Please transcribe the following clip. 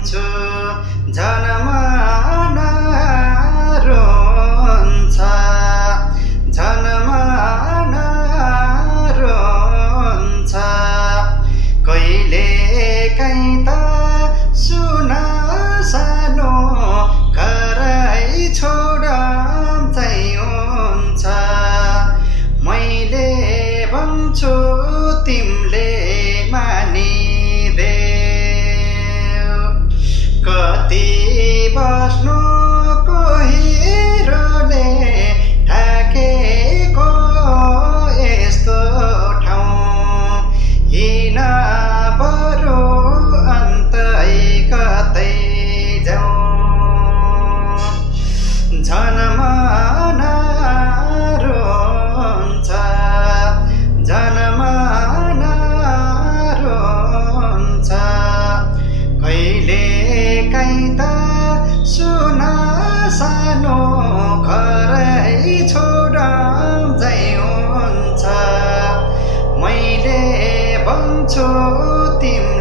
भन्छु जनमन रोन्छ जनमन रोन्छ कहिले काहीँ त सुन सानो घरै छोडम चाहिँ हुन्छ मैले भन्छु तिमीले मानिदेऊ कति बस्नु हिरोले ढाकेको यस्तो ठाउँ हिँड बरु अन्तै कतै जाउँ जनमन रोन्छ जनमन रोन्छ कहिले काहीँ त सुन सानो घरै छोडम चाहिँ हुन्छ मैले भन्छु तिमीले